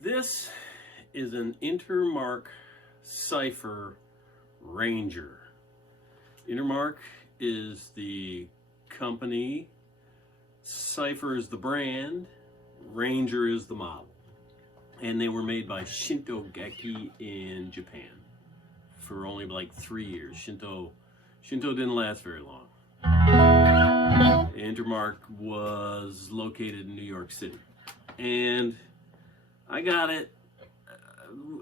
This is an Intermark Cipher Ranger. Intermark is the company, Cipher is the brand, Ranger is the model. And they were made by Shinto Geki in Japan for only like 3 years. Shinto didn't last very long. Intermark was located in New York City. And I got it,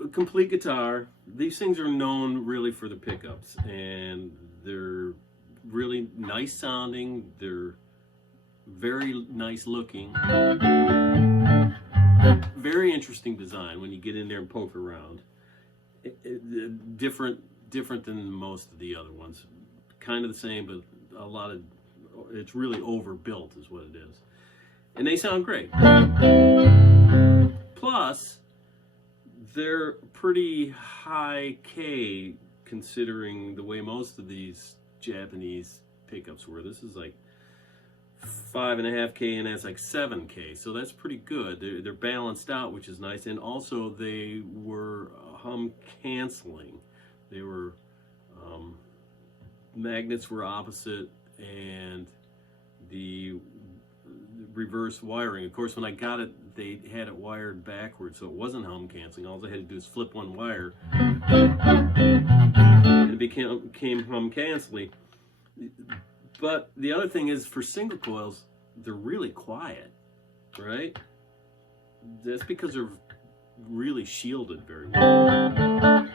a complete guitar. These things are known really for the pickups, and they're really nice sounding. They're very nice looking. Very interesting design when you get in there and poke around. Different than most of the other ones. Kind of the same, but a lot of, it's really overbuilt is what it is. And they sound great. Plus, they're pretty high K considering the way most of these Japanese pickups were. This is like 5.5 K and that's like 7 K, so that's pretty good. They're balanced out, which is nice. And also they were hum canceling. They were magnets were opposite, and the reverse wiring. Of course, when I got it, they had it wired backwards, so it wasn't hum canceling. All I had to do is flip one wire, and it became hum canceling. But the other thing is, for single coils, they're really quiet, right? That's because they're really shielded very well.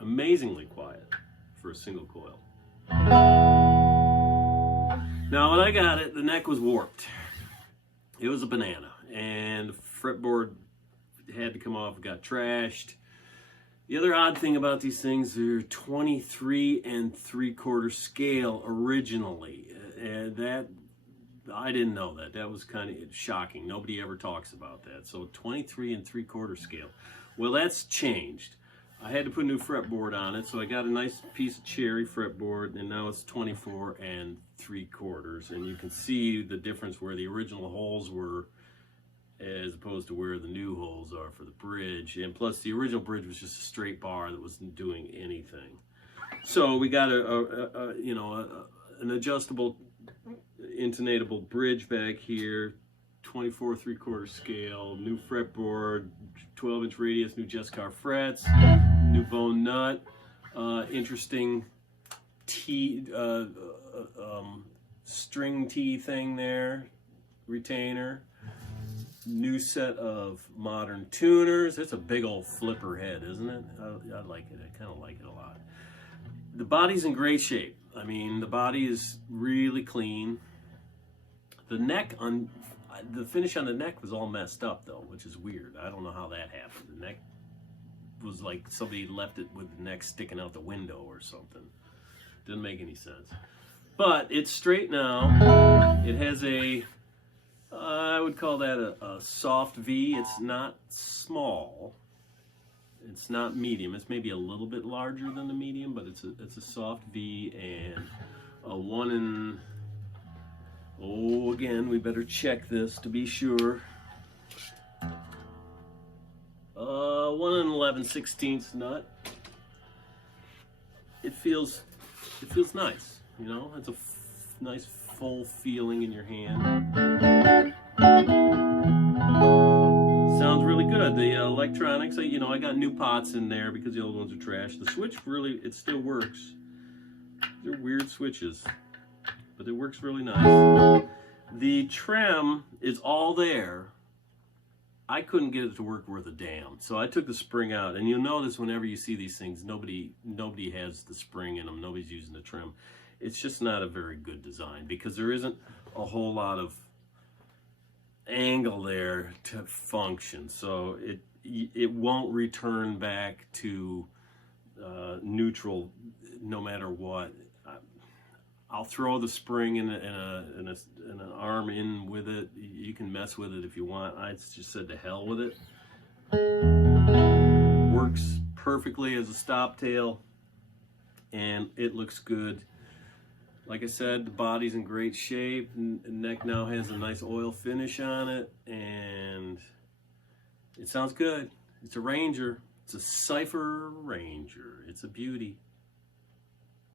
Amazingly quiet for a single coil. Now, when I got it, the neck was warped. It was a banana, and the fretboard had to come off, got trashed. The other odd thing about these things, they're 23 3/4 scale originally, and that, I didn't know that. That was kind of shocking. Nobody ever talks about that. So 23 3/4 scale. Well, that's changed. I had to put a new fretboard on it, so I got a nice piece of cherry fretboard, and now it's 24 3/4, and you can see the difference where the original holes were as opposed to where the new holes are for the bridge. And plus, the original bridge was just a straight bar that wasn't doing anything. So we got an adjustable intonatable bridge back here, 24 3/4 scale, new fretboard, 12-inch radius, new Jessicar frets, new bone nut, interesting T string T thing there, retainer, new set of modern tuners. It's a big old flipper head, isn't it? I like it. I kind of like it a lot. The body's in great shape. I mean, the body is really clean. The neck on the finish on the neck was all messed up though, which is weird. I don't know how that happened. The neck was like somebody left it with the neck sticking out the window or something. Didn't make any sense. But it's straight now. It has I would call that a soft V. It's not small. It's not medium. It's maybe a little bit larger than the medium, but it's a soft V, and a 1 in, oh, again, we better check this to be sure. 1 in 11/16 nut. It feels nice, you know. It's a nice full feeling in your hand. Sounds really good. The electronics, you know, I got new pots in there because the old ones are trash. The switch really, it still works. They're weird switches, but it works really nice. The trem is all there. I couldn't get it to work worth a damn, so I took the spring out. And you'll notice whenever you see these things, nobody has the spring in them. Nobody's using the trim. It's just not a very good design because there isn't a whole lot of angle there to function, so it won't return back to neutral no matter what. I'll throw the spring in an arm in with it. You can mess with it if you want. I just said to hell with it. Works perfectly as a stop tail, and it looks good. Like I said, the body's in great shape. The neck now has a nice oil finish on it, and it sounds good. It's a Ranger. It's a Cipher Ranger. It's a beauty.